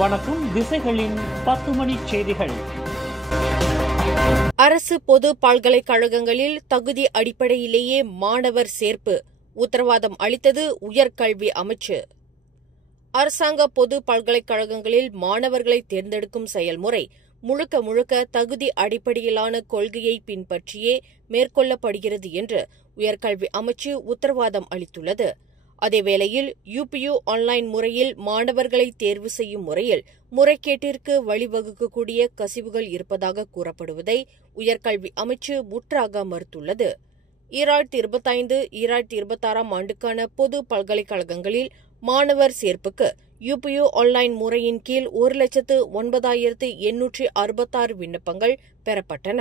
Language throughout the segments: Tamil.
வணக்கம். திசைகளின் 10 மணி செய்திகள். அரசு பொது பல்கலைக்கழகங்களில் தகுதி அடிப்படையிலேயே மாணவர் சேர்ப்பு உத்தரவாதம் அளித்தது உயர்கல்வி அமைச்சு. அரசாங்க பொது பல்கலைக்கழகங்களில் மாணவர்களை தேர்ந்தெடுக்கும் செயல்முறை முழுக்க முழுக்க தகுதி அடிப்படையிலான கொள்கையை பின்பற்றியே மேற்கொள்ளப்படுகிறது என்று உயர்கல்வி அமைச்சு உத்தரவாதம் அளித்துள்ளது. அதேவேளையில் யுபியு ஆன்லைன் முறையில் மாணவர்களை தேர்வு செய்யும் முறையில் முறைகேட்டிற்கு வழிவகுக்கக்கூடிய கசிவுகள் இருப்பதாக கூறப்படுவதை உயர்கல்வி அமைச்சு முற்றாக மறுத்துள்ளது. 2025-2026 ஆண்டுக்கான பொது பல்கலைக்கழகங்களில் மாணவர் சேர்ப்புக்கு யுபியு ஆன்லைன் முறையின் கீழ் 1,09,866 விண்ணப்பங்கள் பெறப்பட்டன.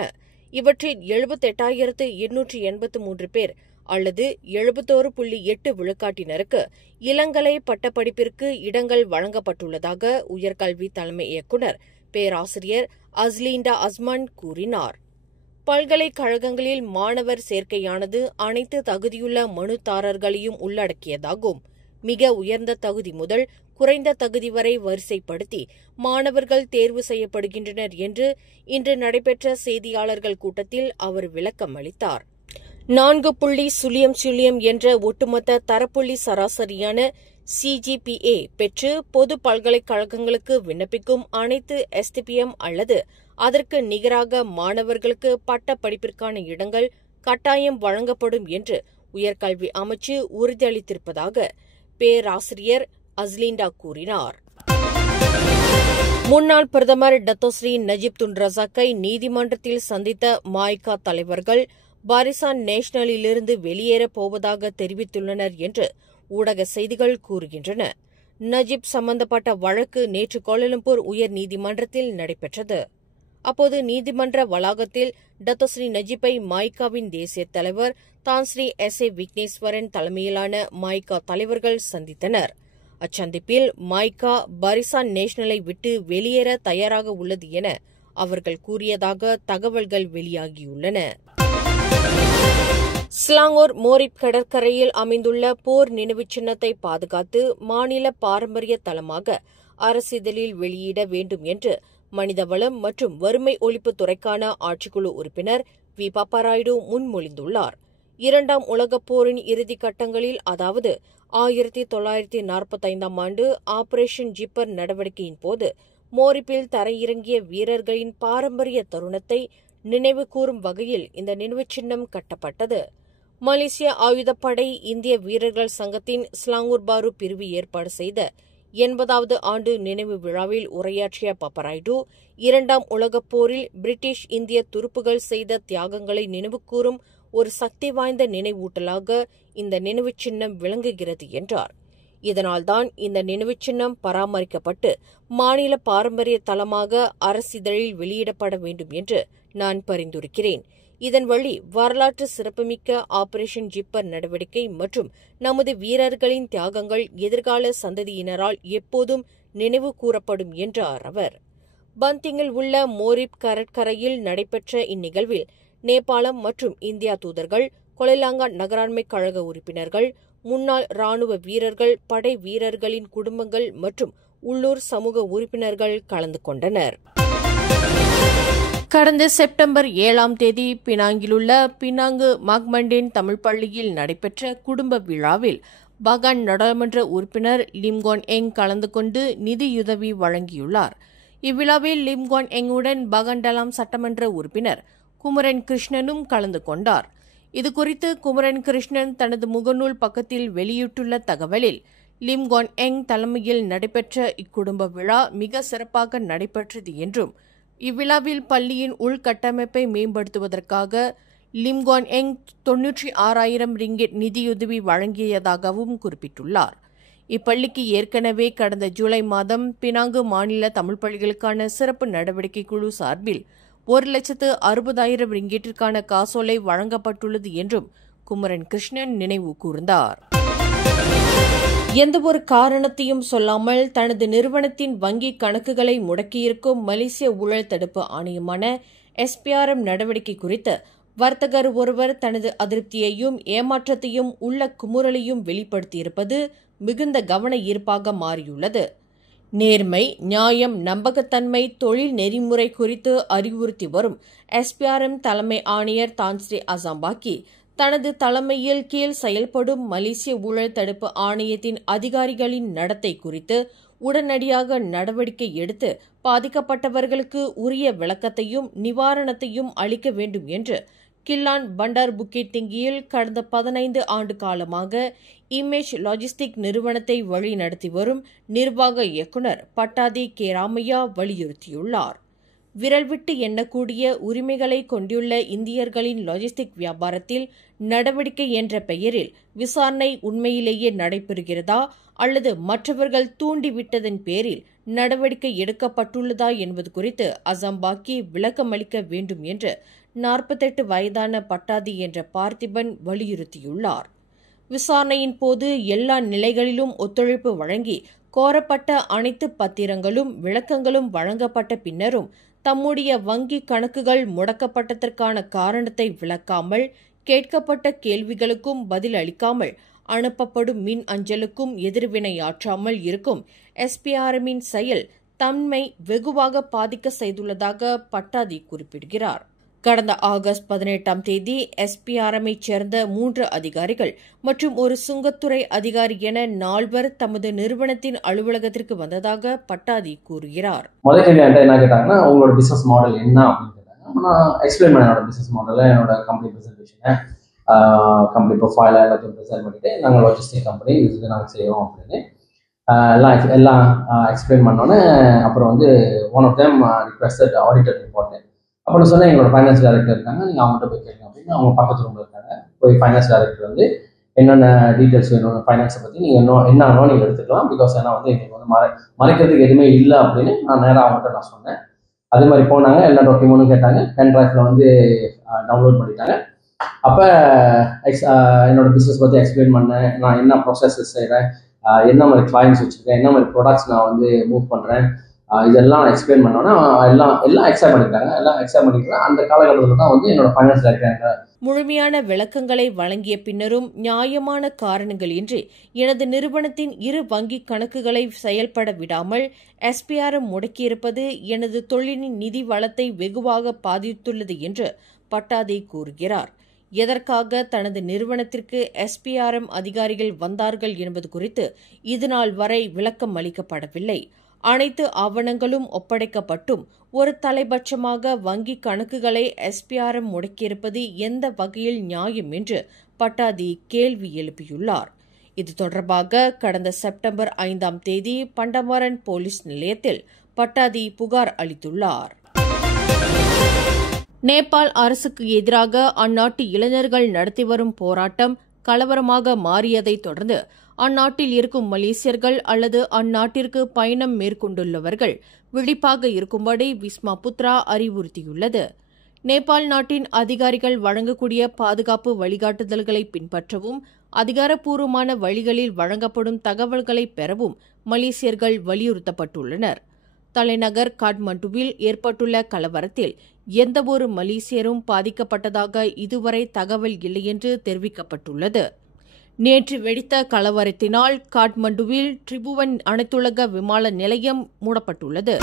இவற்றில் 78,883 பேர் அல்லது 71.8% இளங்கலை பட்டப்படிப்பிற்கு இடங்கள் வழங்கப்பட்டுள்ளதாக உயர்கல்வி தலைமை இயக்குநர் பேராசிரியர் அஸ்லீண்டா அஸ்மான் கூறினார். பல்கலைக்கழகங்களில் மாணவர் சேர்க்கையானது அனைத்து தகுதியுள்ள மனுதாரர்களையும் உள்ளடக்கியதாகும். மிக உயர்ந்த தகுதி முதல் குறைந்த தகுதி வரை வரிசைப்படுத்தி மாணவர்கள் தேர்வு செய்யப்படுகின்றனர் என்று இன்று நடைபெற்ற செய்தியாளர்கள் கூட்டத்தில் அவர் விளக்கம் அளித்தார். 4.00 என்ற ஒட்டுமொத்த தரப்புள்ளி சராசரியான CGPA பெற்று பொது பல்கலைக்கழகங்களுக்கு விண்ணப்பிக்கும் அனைத்து STPM அல்லது அதற்கு நிகராக மாணவர்களுக்கு பட்ட படிப்பிற்கான இடங்கள் கட்டாயம் வழங்கப்படும் என்று உயர்கல்வி அமைச்சு உறுதியளித்திருப்பதாக பேராசிரியர் அஸ்லீண்டா கூறினார். முன்னாள் பிரதமர் டத்தோஸ்ரீ நஜீப் துன் ரசாக்கை நீதிமன்றத்தில் சந்தித்த மாய்கா தலைவர்கள் பாரிசான் நேஷனலிலிருந்து வெளியேறப் போவதாக தெரிவித்துள்ளனர் என்று ஊடக செய்திகள் கூறுகின்றன. நஜீப் சம்பந்தப்பட்ட வழக்கு நேற்று கோலாலம்பூர் உயர் நீதிமன்றத்தில் நடைபெற்றது. அப்போது நீதிமன்ற வளாகத்தில் டத்தோஸ்ரீ நஜீப்பை மாய்காவின் தேசிய தலைவர் தான்ஸ்ரீ SA விக்னேஸ்வரன் தலைமையிலான மாய்கா தலைவர்கள் சந்தித்தனர். அச்சந்திப்பில் மாய்கா பாரிசான் நேஷனலை விட்டு வெளியேற தயாராக உள்ளது என அவர்கள் கூறியதாக தகவல்கள் வெளியாகியுள்ளன. ஸ்லாங்கூர் மோரிப் கடற்கரையில் அமைந்துள்ள போர் நினைவுச் சின்னத்தை பாதுகாத்து மாநில பாரம்பரிய தலமாக அரசிதழில் வெளியிட வேண்டும் என்று மனிதவளம் மற்றும் வறுமை ஒழிப்பு துறைக்கான ஆட்சிக்குழு உறுப்பினர் வி. பாப்பாராயுடு முன்மொழிந்துள்ளார். 2ஆம் உலகப் போரின் இறுதிக் கட்டங்களில் அதாவது 1945 ஆண்டு ஆபரேஷன் ஜிப்பர் நடவடிக்கையின் போது மோரிப்பில் தரையிறங்கிய வீரர்களின் பாரம்பரிய தருணத்தை நினைவு கூறும் வகையில் இந்த நினைவுச் சின்னம் கட்டப்பட்டது. மலேசிய ஆயுதப்படை இந்திய வீரர்கள் சங்கத்தின் ஸ்லாங்கூர் பாரு பிரிவு ஏற்பாடு செய்த 80வது ஆண்டு நினைவு விழாவில் உரையாற்றிய பாப்பராய்டு 2ஆம் உலகப் போரில் பிரிட்டிஷ் இந்திய துருப்புகள் செய்த தியாகங்களை நினைவுகூறும் ஒரு சக்தி வாய்ந்த நினைவூட்டலாக இந்த நினைவுச் சின்னம் விளங்குகிறது என்றார். இதனால்தான் இந்த நினைவுச் சின்னம் பராமரிக்கப்பட்டு மாநில பாரம்பரிய தலமாக அரசிதழில் வெளியிடப்பட வேண்டும் என்று நான் பரிந்துரைக்கிறேன். இதன் வழி வரலாற்று சிறப்புமிக்க ஆபரேஷன் ஜிப்பர் நடவடிக்கை மற்றும் நமது வீரர்களின் தியாகங்கள் எதிர்கால சந்ததியினரால் எப்போதும் நினைவு கூறப்படும் என்றார் அவர். பந்திங்கில் உள்ள மோரிப் கடற்கரையில் நடைபெற்ற இந்நிகழ்வில் நேபாளம் மற்றும் இந்தியா தூதர்கள், கொலைலாங்கா நகராண்மை கழக உறுப்பினர்கள், முன்னாள் ராணுவ வீரர்கள், படை வீரர்களின் குடும்பங்கள் மற்றும் உள்ளூர் சமூக உறுப்பினர்கள் கலந்து கொண்டனர். கடந்த செப்டம்பர் 7ஆம் தேதி பினாங்கிலுள்ள பினாங்கு மாக்மண்டேன் தமிழ் பள்ளியில் நடைபெற்ற குடும்ப விழாவில் பகான் நாடாளுமன்ற உறுப்பினர் லிம்கான் எங் கலந்து கொண்டு நிதியுதவி வழங்கியுள்ளார். இவ்விழாவில் லிம்கான் எங்குடன் பகான் டலாம் சட்டமன்ற உறுப்பினர் குமரன் கிருஷ்ணனும் கலந்து கொண்டார். இதுகுறித்து குமரன் கிருஷ்ணன் தனது முகநூல் பக்கத்தில் வெளியிட்டுள்ள தகவலில் லிம்கான் எங் தலைமையில் நடைபெற்ற இக்குடும்ப விழா மிக சிறப்பாக நடைபெற்றது என்றும் இவ்விழாவில் பள்ளியின் உள்கட்டமைப்பை மேம்படுத்துவதற்காக லிம்கான் எங் 96,000 ரிங்கிட் நிதியுதவி வழங்கியதாகவும் குறிப்பிட்டுள்ளார். இப்பள்ளிக்கு ஏற்கனவே கடந்த ஜூலை மாதம் பினாங்கு மாநில தமிழ் பள்ளிகளுக்கான சிறப்பு நடவடிக்கை குழு சார்பில் 1,60,000 ரிங்கிட்டிற்கான காசோலை வழங்கப்பட்டுள்ளது என்றும் குமரன் கிருஷ்ணன் நினைவு கூர்ந்தார். எந்தவொரு காரணத்தையும் சொல்லாமல் தனது நிறுவனத்தின் வங்கிக் கணக்குகளை முடக்கியிருக்கும் மலேசிய ஊழல் தடுப்பு ஆணையமான SPRM நடவடிக்கை குறித்து வர்த்தகர் ஒருவர் தனது அதிருப்தியையும் ஏமாற்றத்தையும் உள்ள குமுறலையும் வெளிப்படுத்தியிருப்பது மிகுந்த கவன ஈர்ப்பாக மாறியுள்ளது. நேர்மை, நியாயம், நம்பகத்தன்மை, தொழில் நெறிமுறை குறித்து அறிவுறுத்தி வரும் SPRM தலைமை ஆணையர் தான்ஸ்ரீ அசாம்பாக்கி தனது தலைமையில் கீழ் செயல்படும் மலேசிய ஊழல் தடுப்பு ஆணையத்தின் அதிகாரிகளின் நடத்தை குறித்து உடனடியாக நடவடிக்கை எடுத்து பாதிக்கப்பட்டவர்களுக்கு உரிய விளக்கத்தையும் நிவாரணத்தையும் அளிக்க வேண்டும் என்று கில்லான் பண்டார் புக்கிட் திங்கியில் கடந்த 15 ஆண்டு காலமாக இமேஜ் லாஜிஸ்டிக் நிறுவனத்தை வழிநடத்தி வரும் நிர்வாக இயக்குநர் பட்டாதி கே ராமையா வலியுறுத்தியுள்ளார். விரல் விட்டு எண்ணக்கூடிய உரிமைகளை கொண்டுள்ள இந்தியர்களின் லாஜிஸ்டிக் வியாபாரத்தில் நடவடிக்கை என்ற பெயரில் விசாரணை உண்மையிலேயே நடைபெறுகிறதா அல்லது மற்றவர்கள் தூண்டிவிட்டதன் பேரில் நடவடிக்கை எடுக்கப்பட்டுள்ளதா என்பது குறித்து அசாம்பாக்கி விளக்கமளிக்க வேண்டும் என்று 48 வயதான பட்டாதி என்ற பார்த்திபன் வலியுறுத்தியுள்ளார். விசாரணையின் போது எல்லா நிலைகளிலும் ஒத்துழைப்பு வழங்கி கோரப்பட்ட அனைத்து பத்திரங்களும் விளக்கங்களும் வழங்கப்பட்ட பின்னரும் தம்முடைய வங்கி கணக்குகள் முடக்கப்பட்டதற்கான காரணத்தை விளக்காமல், கேட்கப்பட்ட கேள்விகளுக்கும் பதில் அளிக்காமல், அனுப்பப்படும் மின் அஞ்சலுக்கும் எதிர்வினையாற்றாமல் இருக்கும் SPRMின் செயல் தம்மை வெகுவாக பாதிக்க செய்துள்ளதாக பட்டாதி குறிப்பிடுகிறார். கடந்த ஆகஸ்ட் 18ஆம் தேதி SPRMஐ சேர்ந்த 3 அதிகாரிகள் மற்றும் ஒரு சுங்கத்துறை அதிகாரி என 4 தமது நிறுவனத்தின் அலுவலகத்திற்கு வந்ததாக பட்டாதி கூறுகிறார். முதல்ல என்ன கேட்டாங்கன்னா, உங்களோட பிசினஸ் மாடல் என்ன அப்படின்னு கேட்டாங்க. நான் எக்ஸ்பிளைன் பண்ண என்னோட பிசினஸ் மாடலை, என்னோட கம்பெனி ப்ரெசன்டேஷனை, கம்பெனி ப்ரொஃபைலை எல்லாத்தையும் ப்ரெசென்ட் பண்ணிட்டு நாங்கள் லாஜிஸ்டிக் கம்பெனி இது நாங்கள் செய்வோம் அப்படின்னு எல்லாம் எக்ஸ்பிளைன் பண்ணோன்னே அப்புறம் வந்து one of them requested auditor report. அப்புறம் சொன்னால் எங்களோட ஃபைனான்ஸ் டைரக்டர் இருக்காங்க, நீங்கள் அவங்கள்ட்ட போய் கேளுங்க அப்படின்னு அவங்க பக்கத்து ரூமில் இருக்காங்க. போய் ஃபைனான்ஸ் டைரக்டர் வந்து என்னென்ன டீட்டெயில்ஸ் வேணும் ஃபைனான்ஸை பற்றி நீங்கள் என்ன ஆனாலும் நீங்கள் எடுத்துக்கலாம், பிகாஸ் ஏன்னா வந்து எங்களுக்கு வந்து மறைக்கிறதுக்கு எதுவுமே இல்லை அப்படின்னு நான் நேராக அவங்கள்ட்ட நான் சொன்னேன். அதே மாதிரி போனாங்க, எல்லா டாக்குமெண்ட்டும் கேட்டாங்க, பென் டிரைவ்ல வந்து டவுன்லோட் பண்ணிட்டாங்க. அப்போ என்னோட பிஸ்னஸ் பற்றி எக்ஸ்பிளைன் பண்ணேன், நான் என்ன ப்ராசஸஸ் செய்கிறேன், என்ன மாதிரி கிளைண்ட்ஸ் வச்சுருக்கேன், என்ன மாதிரி ப்ராடக்ட்ஸ் நான் வந்து மூவ் பண்ணுறேன், இதெல்லாம் எக்ஸ்பிளைன் பண்ணோன்னா எல்லாம் எக்ஸாம் பண்ணிட்டாங்க. எல்லாம் எக்ஸாம் பண்ணிக்கலாம். அந்த காலகட்டத்தில் தான் வந்து என்னோட ஃபைனான்ஸ் டைரக்டர் முழுமையான விளக்கங்களை வழங்கிய பின்னரும் நியாயமான காரணங்களின்றி எனது நிறுவனத்தின் 2 வங்கி கணக்குகளை செயல்பட விடாமல் SPRM முடக்கியிருப்பது எனது தொழிலின் நிதி வளத்தை வெகுவாக பாதித்துள்ளது என்று பட்டாதி கூறுகிறார். எதற்காக தனது நிறுவனத்திற்கு SPRM அதிகாரிகள் வந்தார்கள் என்பது குறித்து இதுநாள் வரை விளக்கம் அளிக்கப்படவில்லை. அனைத்து ஆவணங்களும் ஒப்படைக்கப்பட்டும் ஒரு தலைபட்சமாக வங்கி கணக்குகளை SPRM முடக்கியிருப்பது எந்த வகையில் நியாயம் என்று பட்டாதி கேள்வி எழுப்பியுள்ளார். இது தொடர்பாக கடந்த செப்டம்பர் 5ஆம் தேதி பண்டமாரன் போலீஸ் நிலையத்தில் பட்டாதி புகார் அளித்துள்ளார். நேபாள் அரசுக்கு எதிராக அந்நாட்டு இளைஞர்கள் நடத்தி வரும் போராட்டம் கலவரமாக மாறியதைத் தொடர்ந்து அந்நாட்டில் இருக்கும் மலேசியர்கள் அல்லது அந்நாட்டிற்கு பயணம் மேற்கொண்டுள்ளவர்கள் விழிப்பாக இருக்கும்படி விஸ்மா புத்ரா அறிவுறுத்தியுள்ளது. நேபாள் நாட்டின் அதிகாரிகள் வழங்கக்கூடிய பாதுகாப்பு வழிகாட்டுதல்களை பின்பற்றவும் அதிகாரப்பூர்வமான வழிகளில் வழங்கப்படும் தகவல்களை பெறவும் மலேசியர்கள் வலியுறுத்தப்பட்டுள்ளனர். தலைநகர் காட்மண்டுவில் ஏற்பட்டுள்ள கலவரத்தில் எந்தவொரு மலேசியரும் பாதிக்கப்பட்டதாக இதுவரை தகவல் இல்லை என்று தெரிவிக்கப்பட்டுள்ளது. நேற்று வெடித்த கலவரத்தினால் காட்மண்டுவில் திரிபுவன் அனைத்துலக விமான நிலையம் மூடப்பட்டுள்ளது.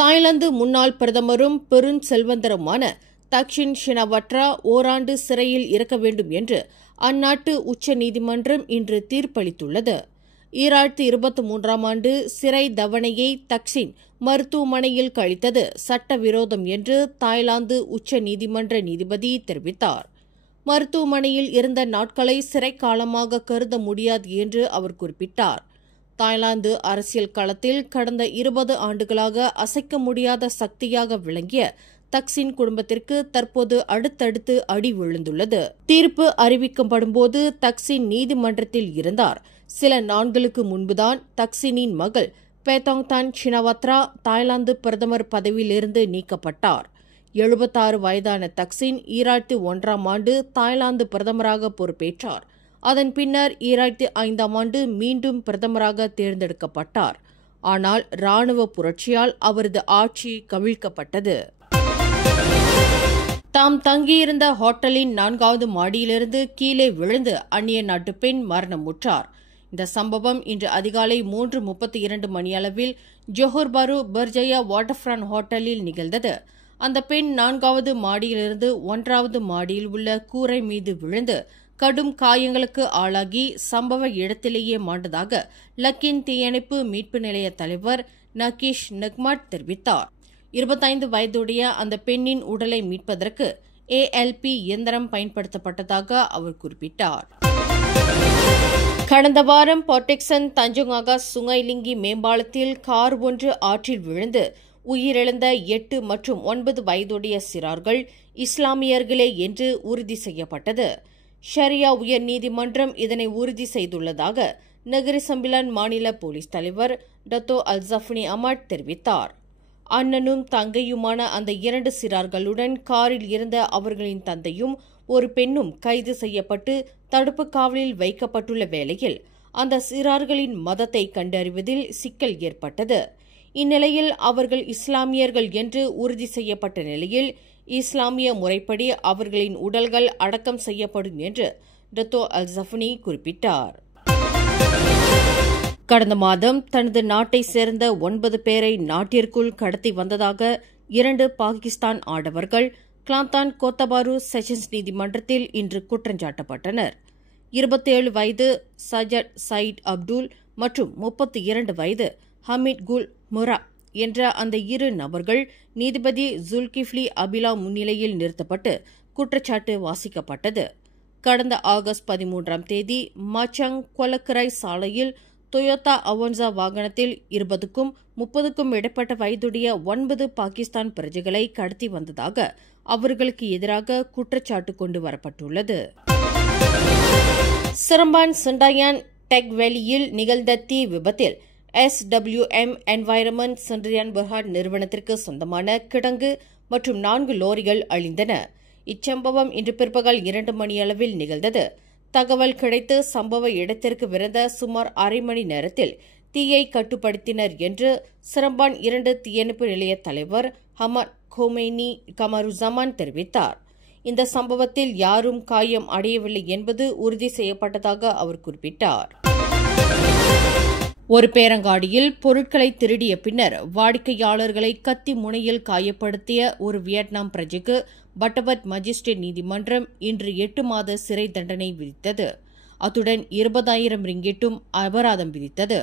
தாய்லாந்து முன்னாள் பிரதமரும் பெரும் செல்வந்தருமான தக்ஷின் ஷினவாத்ரா ஓராண்டு சிறையில் இருக்க வேண்டும் என்று அந்நாட்டு உச்ச நீதிமன்றம் இன்று தீர்ப்பளித்துள்ளது. 2023ஆம் ஆண்டு சிறை தவணையை தக்ஷின் மருத்துவமனையில் கழித்தது சட்டவிரோதம் என்று தாய்லாந்து உச்ச நீதிமன்ற நீதிபதி தெரிவித்தார். மருத்துவமனையில் இருந்த நாட்களை சிறை காலமாக கருத முடியாது என்று அவர் குறிப்பிட்டார். தாய்லாந்து அரசியல் களத்தில் கடந்த 20 ஆண்டுகளாக அசைக்க முடியாத சக்தியாக விளங்கிய தக்ஷின் குடும்பத்திற்கு தற்போது அடுத்தடுத்து அடி விழுந்துள்ளது. தீர்ப்பு அறிவிக்கப்படும்போது தக்ஷின் நீதிமன்றத்தில் இருந்தார். சில நாட்களுக்கு முன்புதான் தக்ஷினின் மகள் பேத்தாங்தான் ஷினவாத்ரா தாய்லாந்து பிரதமர் பதவியிலிருந்து நீக்கப்பட்டார். 76 வயதான தக்ஷின் 2001ஆம் ஆண்டு தாய்லாந்து பிரதமராக பொறுப்பேற்றார். அதன் பின்னர் 2005ஆம் ஆண்டு மீண்டும் பிரதமராக தேர்ந்தெடுக்கப்பட்டார். ஆனால் ராணுவ புரட்சியால் அவரது ஆட்சி கவிழ்க்கப்பட்டது. தாம் தங்கியிருந்த ஹோட்டலின் 4வது மாடியிலிருந்து கீழே விழுந்து அந்நிய நாட்டு பெண் மரணமுற்றார். இந்த சம்பவம் இன்று அதிகாலை 3:32 மணியளவில் ஜோஹர் பாரு பர்ஜயா வாட்டர்ஃப்ரண்ட் ஹோட்டலில் நிகழ்ந்தது. அந்த பெண் 4வது மாடியிலிருந்து 1வது மாடியில் உள்ள கூரை மீது விழுந்து கடும் காயங்களுக்கு ஆளாகி சம்பவ இடத்திலேயே மாண்டதாக லக்கின் தீயணைப்பு மீட்பு நிலைய தலைவர் நகீஷ் நக்மாட் தெரிவித்தார். 25 வயதுடைய அந்த பெண்ணின் உடலை மீட்பதற்கு ALP இயந்திரம் பயன்படுத்தப்பட்டதாக அவர் குறிப்பிட்டார். கடந்த வாரம் பொர்டெக்சன் தஞ்சோங்காகா சுங்கைலிங்கி மேம்பாலத்தில் கார் ஒன்று ஆற்றில் விழுந்து உயிரிழந்த 8 மற்றும் 9 வயதுடைய சிறார்கள் இஸ்லாமியர்களே என்று உறுதி செய்யப்பட்டது. ஷரியா உயர்நீதிமன்றம் இதனை உறுதி செய்துள்ளதாக நகரி சம்பிலான் மாநில போலீஸ் தலைவர் டத்தோ அல்சஃப்னி அமாட் தெரிவித்தார். அண்ணனும் தங்கையுமான அந்த 2 சிறார்களுடன் காரில் இருந்த அவர்களின் தந்தையும் ஒரு பெண்ணும் கைது செய்யப்பட்டு தடுப்பு காவலில் வைக்கப்பட்டுள்ள வேளையில் அந்த சிறார்களின் மதத்தை கண்டறிவதில் சிக்கல் ஏற்பட்டது. இந்நிலையில் அவர்கள் இஸ்லாமியர்கள் என்று உறுதி செய்யப்பட்ட நிலையில் இஸ்லாமிய முறைப்படி அவர்களின் உடல்கள் அடக்கம் செய்யப்படும் என்று டத்தோ அல்சஃப்னி குறிப்பிட்டார். கடந்த மாதம் தனது நாட்டை சேர்ந்த 9 பேரை நாட்டிற்குள் கடத்தி வந்ததாக 2 பாகிஸ்தான் ஆடவர்கள் கிளாந்தான் கோத்தபாரு செஷன்ஸ் நீதிமன்றத்தில் இன்று குற்றஞ்சாட்டப்பட்டனர். 27 வயது சஜட் சயிட் அப்துல் மற்றும் 32 வயது ஹமீத் குல் முரா என்ற அந்த 2 நபர்கள் நீதிபதி ஜுல்கிஃப்லி அபிலா முன்னிலையில் நிறுத்தப்பட்டு குற்றச்சாட்டு வாசிக்கப்பட்டது. கடந்த ஆகஸ்ட் 13ஆம் தேதி மாச்சங் கொலக்கரை சாலையில் டொயோட்டா அவன்சா வாகனத்தில் 20க்கும் 30க்கும் இடைப்பட்ட வயதுடைய 9 பாகிஸ்தான் பிரஜைகளை கடத்தி வந்ததாக அவர்களுக்கு எதிராக குற்றச்சாட்டு கொண்டு வரப்பட்டுள்ளது. சிரம்பான் சிண்டாயான் டெக் வேலியில் நிகழ்ந்த தீ விபத்தில் SWM என்வைரன்மெண்ட் சிண்டியான் பெர்ஹாட் நிறுவனத்திற்கு சொந்தமான கிடங்கு மற்றும் 4 லோரிகள் அழிந்தன. இச்சம்பவம் இன்று பிற்பகல் 2 மணியளவில் நிகழ்ந்தது. தகவல் கிடைத்து சம்பவ இடத்திற்கு விரைந்த சுமார் அரை மணி நேரத்தில் தீயை கட்டுப்படுத்தினர் என்று சிரம்பான் 2 தீயணைப்பு நிலைய தலைவர் ஹமத் கோமைனி கமருசமான் தெரிவித்தார். இந்த சம்பவத்தில் யாரும் காயம் அடையவில்லை என்பது உறுதி செய்யப்பட்டதாக அவர் குறிப்பிட்டார். ஒரு பேரங்காடியில் பொருட்களை திருடிய பின்னர் வாடிக்கையாளர்களை கத்தி முனையில் காயப்படுத்திய ஒரு வியட்நாம் பிரஜைக்கு பட்டவத் மஜிஸ்ட்ரேட் நீதிமன்றம் இன்று 8 மாத சிறை தண்டனை விதித்தது. அத்துடன் 20,000 ரிங்கிட்டும் அபராதம் விதித்தது.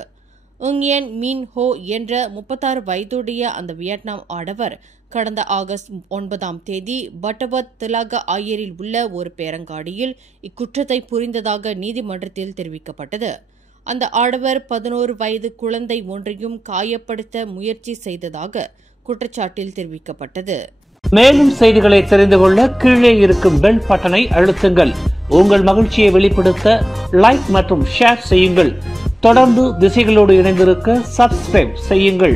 உங்யன் மின் ஹோ என்ற 36 வயதுடைய அந்த வியட்நாம் ஆடவர் கடந்த ஆகஸ்ட் 9ஆம் தேதி பட்டவத் திலாக ஆயரில் உள்ள ஒரு பேரங்காடியில் இக்குற்றத்தை புரிந்ததாக நீதிமன்றத்தில் தெரிவிக்கப்பட்டது. அந்த ஆடவர் 11 வயது குழந்தை ஒன்றையும் காயப்படுத்த முயற்சி செய்ததாக குற்றச்சாட்டில் தெரிவிக்கப்பட்டது. மேலும் செய்திகளை தெரிந்து கொள்ள கீழே இருக்கும் பெல் பட்டனை அழுத்துங்கள். உங்கள் மகிழ்ச்சியை வெளிப்படுத்த லைக் மற்றும் ஷேர் செய்யுங்கள். தொடர்ந்து திசைகளோடு இணைந்திருக்க சப்ஸ்கிரைப் செய்யுங்கள்.